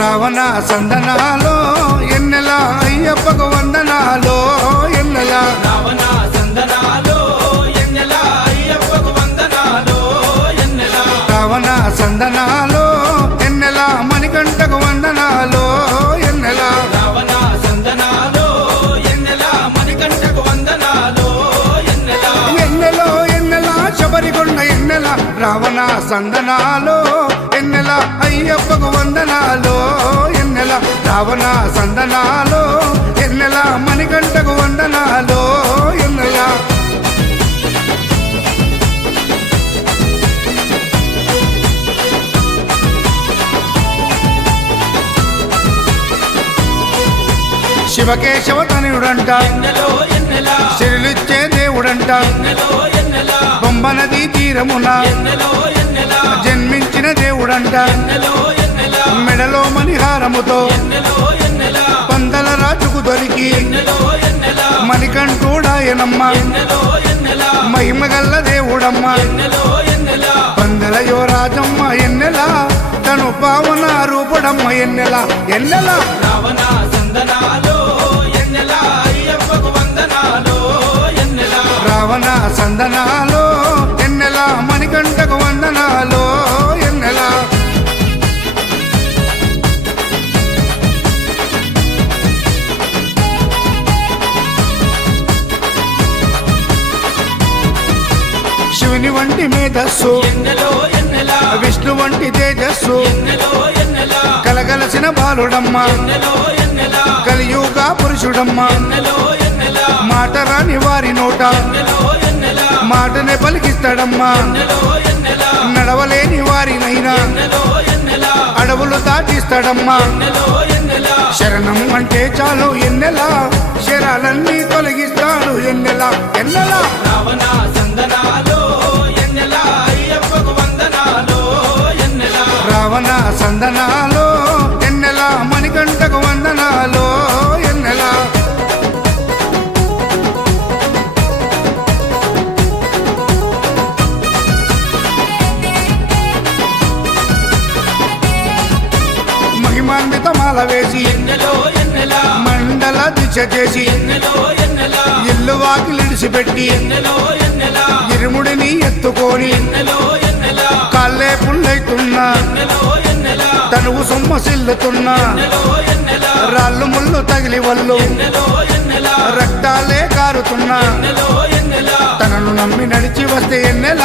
రావణ సందనాలో ఎన్నెల అయ్యప్పకు వందనాలో ఎన్నెల రావణ సందనాలో ఎన్నెల అయ్యప్పకు వందనాలో ఎన్నెల రావణ సందనాలో ఎన్నెల మణికంఠకు వందనాలో ఎన్నెల రావణ సందనాలో ఎన్నెల మణికంఠకు వందనాలో ఎన్నెల ఎన్నెలో ఎన్నెల శబరికొండ ఎన్నెల రావణ సందనాలో ఎన్నెల అయ్యప్పకు వందనాలో ఎన్నెల రావణ సందనాలో ఎన్నెల మణికంఠకు వందనాలో ఎన్నెల శివకేశవ తనయుడంట ఎన్నెలో ఎన్నెల శిరులిచ్చే దేవుడంట ఎన్నెలో ఎన్నెల బొమ్మ నదీ తీరమున ఎన్నెలో ఎన్నెల జన్మించిన దేవుడంట ఎన్నెలో ఎన్నెల మెడలో మణిహారముతో ఎన్నెలో ఎన్నెల పందల రాజుకు దొరికి ఎన్నెలో ఎన్నెల మణికంఠుడాయనమ్మ ఎన్నెలో ఎన్నెల మహిమగల్ల దేవుడమ్మ ఎన్నెలో ఎన్నెల పందల యువరాజమ్మ ఎన్నెల తను పావన రూపుడమ్మ ఎన్నెల ఎన్నెల రావణ సందనాలో ఎన్నెల అయ్యప్పకు వందనాలో ఎన్నెల రావణ సందనాలో ఎన్నెల మణికంఠకు వందనాలో ఎన్నెల శివుని వంటి మేధస్సు ఎన్నెలో ఎన్నెల విష్ణు వంటి తేజస్సు ఎన్నెలో ఎన్నెల కలగలసిన బాలుడమ్మ ఎన్నెలో ఎన్నెల కలియుగ పురుషుడమ్మ ఎన్నెలో ఎన్నెల మాట రాని వారి నోట ఎన్నెలో ఎన్నెల మాటనే పలికిస్తాడమ్మా ఎన్నెలో ఎన్నెల నడవలేని వారినైనా ఎన్నెలో ఎన్నెల అడవులు దాటిస్తాడమ్మా ఎన్నెలో ఎన్నెల శరణం అంటే చాలు ఎన్నెల శరాలన్నీ తొలగిస్తాడు ఎన్నెల ఎన్నెల రావణ సందనాలో ఎన్నెల అయ్యప్పకు వందనాలో ఎన్నెల రావణ సందనాలో ఎన్నెల మణికంఠకు వందనాలో ఎన్నెల మహిమాన్విత మాల వేసి ఎన్నెలో ఎన్నెల మండల దిశ చేసి ఎన్నెలో ఎన్నెల ఇల్లు వాకిలిడిసిపెట్టి ఎన్నెలో ఎన్నెల ఇరుముడిని ఎత్తుకొని ఎన్నెలో ఎన్నెల కాళ్ళే పుల్లైతున్నా ఎన్నెలో ఎన్నెల తనువు సొమ్మసిల్లుతున్నా ఎన్నెలో ఎన్నెల రాళ్ళు ముళ్ళు తగిలి వల్లు ఎన్నెలో ఎన్నెల రక్తాలే కారుతున్నా ఎన్నెలో ఎన్నెల తనను నమ్మి నడిచి వస్తే ఎన్నెల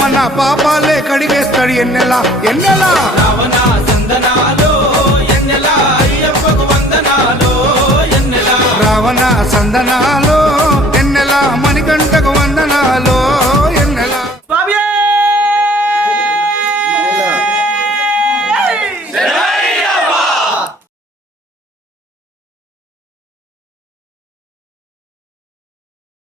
మన పాపాలే కడిగేస్తాడు ఎన్నెల ఎన్నెల రావణ సందనాలో ఎన్నెల అయ్యప్పకు వందనాలో ఎన్నెల రావణ సందన